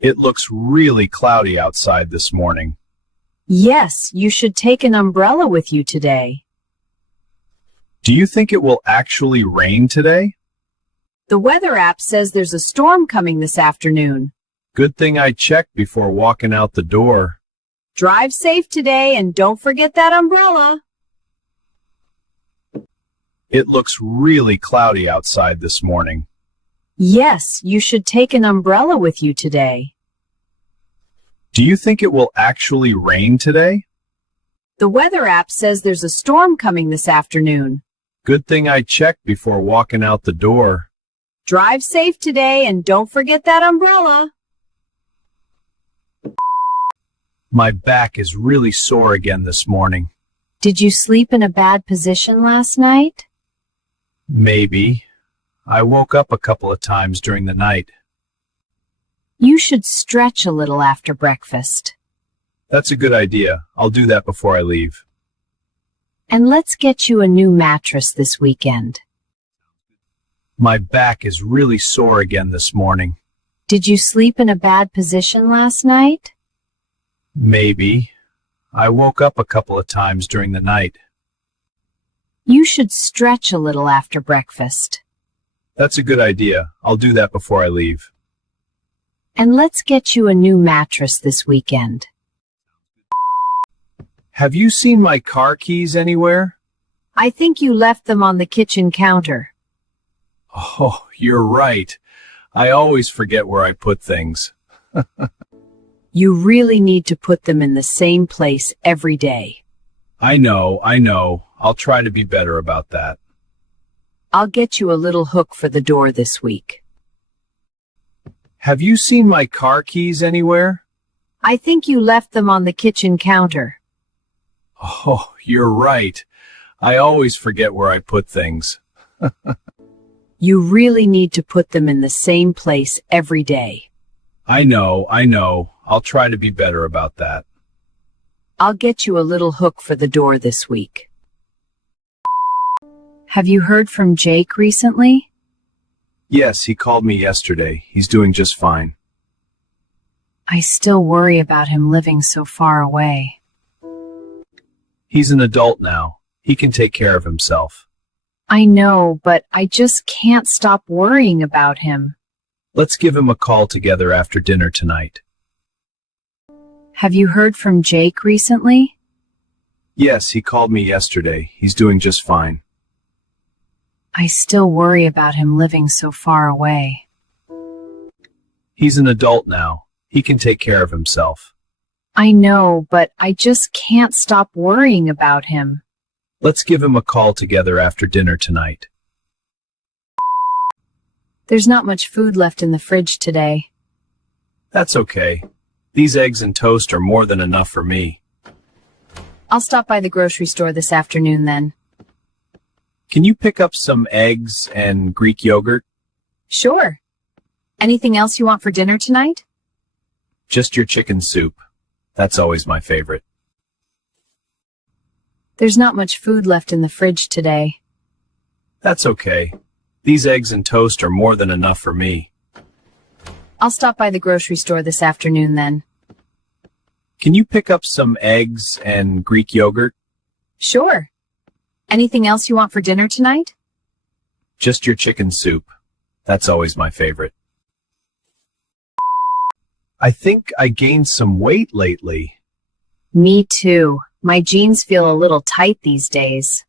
It looks really cloudy outside this morning. Yes, you should take an umbrella with you today. Do you think it will actually rain today? The weather app says there's a storm coming this afternoon. Good thing I checked before walking out the door. Drive safe today and don't forget that umbrella. It looks really cloudy outside this morning. Yes, you should take an umbrella with you today. Do you think it will actually rain today? The weather app says there's a storm coming this afternoon. Good thing I checked before walking out the door. Drive safe today and don't forget that umbrella. My back is really sore again this morning. Did you sleep in a bad position last night? Maybe. I woke up a couple of times during the night. You should stretch a little after breakfast. That's a good idea. I'll do that before I leave. And let's get you a new mattress this weekend. My back is really sore again this morning. Did you sleep in a bad position last night? Maybe. I woke up a couple of times during the night. You should stretch a little after breakfast. That's a good idea. I'll do that before I leave. And let's get you a new mattress this weekend. Have you seen my car keys anywhere? I think you left them on the kitchen counter. Oh, you're right. I always forget where I put things. You really need to put them in the same place every day. I know. I'll try to be better about that. I'll get you a little hook for the door this week. Have you seen my car keys anywhere? I think you left them on the kitchen counter. Oh, you're right. I always forget where I put things. You really need to put them in the same place every day. I know. I'll try to be better about that. I'll get you a little hook for the door this week. Have you heard from Jake recently? Yes, he called me yesterday. He's doing just fine. I still worry about him living so far away. He's an adult now. He can take care of himself. I know, but I just can't stop worrying about him. Let's give him a call together after dinner tonight. Have you heard from Jake recently? Yes, he called me yesterday. He's doing just fine. I still worry about him living so far away. He's an adult now. He can take care of himself. I know, but I just can't stop worrying about him. Let's give him a call together after dinner tonight. There's not much food left in the fridge today. That's okay. These eggs and toast are more than enough for me. I'll stop by the grocery store this afternoon then. Can you pick up some eggs and Greek yogurt? Sure. Anything else you want for dinner tonight? Just your chicken soup. That's always my favorite. There's not much food left in the fridge today. That's okay. These eggs and toast are more than enough for me. I'll stop by the grocery store this afternoon then. Can you pick up some eggs and Greek yogurt? Sure. Anything else you want for dinner tonight? Just your chicken soup. That's always my favorite. I think I gained some weight lately. Me too. My jeans feel a little tight these days.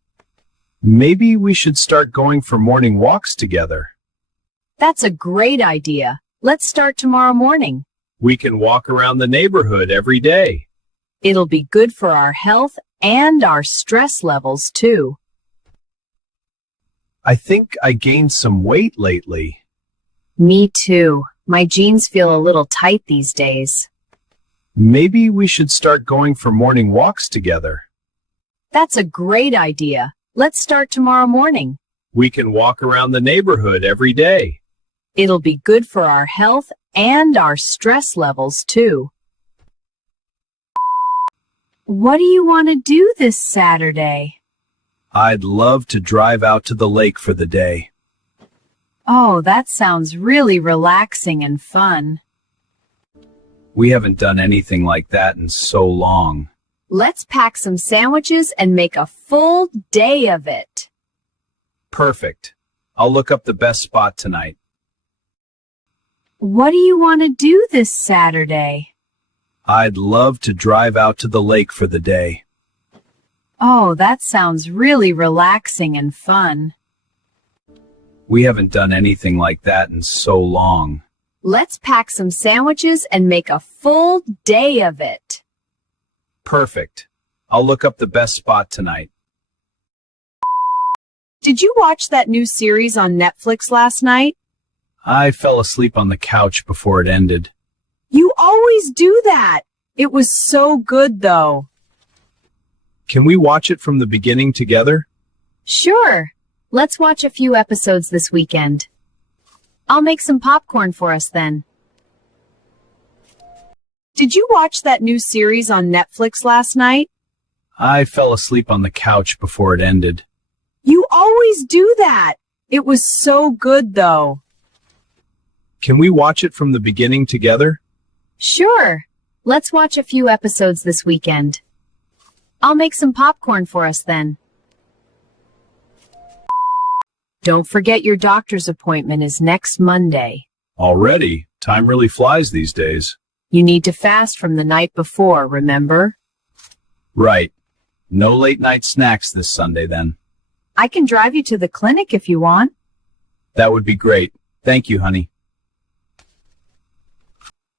Maybe we should start going for morning walks together. That's a great idea. Let's start tomorrow morning. We can walk around the neighborhood every day. It'll be good for our health and our stress levels too. I think I gained some weight lately. Me too. My jeans feel a little tight these days. Maybe we should start going for morning walks together. That's a great idea. Let's start tomorrow morning. We can walk around the neighborhood every day. It'll be good for our health and our stress levels too. What do you want to do this Saturday? I'd love to drive out to the lake for the day. Oh, that sounds really relaxing and fun. We haven't done anything like that in so long. Let's pack some sandwiches and make a full day of it. Perfect. I'll look up the best spot tonight. What do you want to do this Saturday? I'd love to drive out to the lake for the day. Oh, that sounds really relaxing and fun. We haven't done anything like that in so long. Let's pack some sandwiches and make a full day of it. Perfect. I'll look up the best spot tonight. Did you watch that new series on Netflix last night? I fell asleep on the couch before it ended. You always do that. It was so good, though. Can we watch it from the beginning together? Sure. Let's watch a few episodes this weekend. I'll make some popcorn for us then. Did you watch that new series on Netflix last night? I fell asleep on the couch before it ended. You always do that. It was so good, though. Can we watch it from the beginning together? Sure. Let's watch a few episodes this weekend. I'll make some popcorn for us then. Don't forget your doctor's appointment is next Monday. Already? Time really flies these days. You need to fast from the night before, remember? Right. No late night snacks this Sunday then. I can drive you to the clinic if you want. That would be great. Thank you, honey.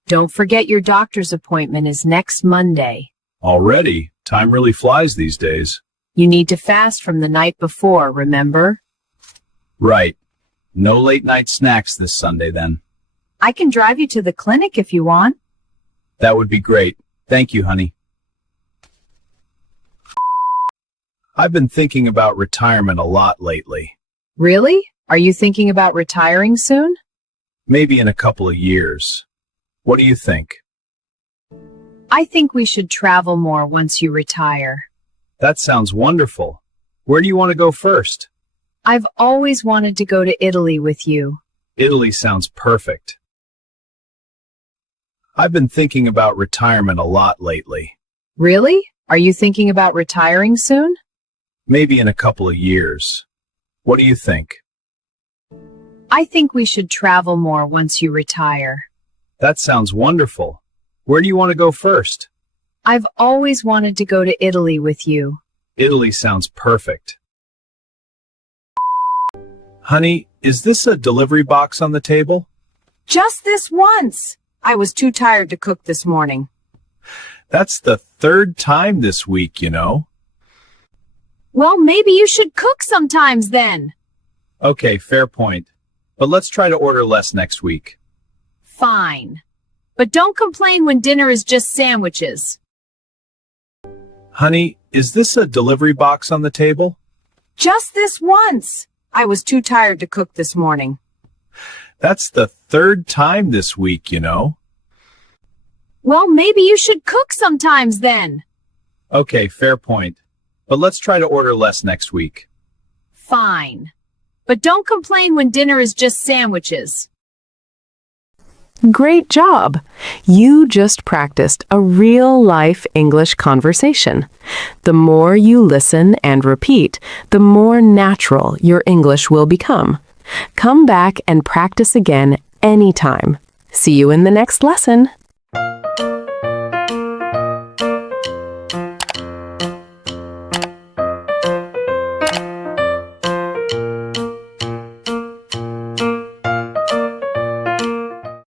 Don't forget your doctor's appointment is next Monday. Already? Time really flies these days. You need to fast from the night before, remember? Right. No late night snacks this Sunday then. I can drive you to the clinic if you want. That would be great. Thank you, honey. I've been thinking about retirement a lot lately. Really? Are you thinking about retiring soon? Maybe in a couple of years. What do you think? I think we should travel more once you retire. That sounds wonderful. Where do you want to go first? I've always wanted to go to Italy with you. Italy sounds perfect. I've been thinking about retirement a lot lately. Really? Are you thinking about retiring soon? Maybe in a couple of years. What do you think? I think we should travel more once you retire. That sounds wonderful. Where do you want to go first? I've always wanted to go to Italy with you. Italy sounds perfect. Honey, is this a delivery box on the table? Just this once. I was too tired to cook this morning. That's the third time this week, you know. Well, maybe you should cook sometimes then. Okay, fair point. But let's try to order less next week. Fine. But don't complain when dinner is just sandwiches. Honey, is this a delivery box on the table? Just this once. I was too tired to cook this morning. That's the third time this week, you know. Well, maybe you should cook sometimes then. Okay, fair point. But let's try to order less next week. Fine. But don't complain when dinner is just sandwiches. Great job! You just practiced a real-life English conversation. The more you listen and repeat, the more natural your English will become. Come back and practice again anytime. See you in the next lesson.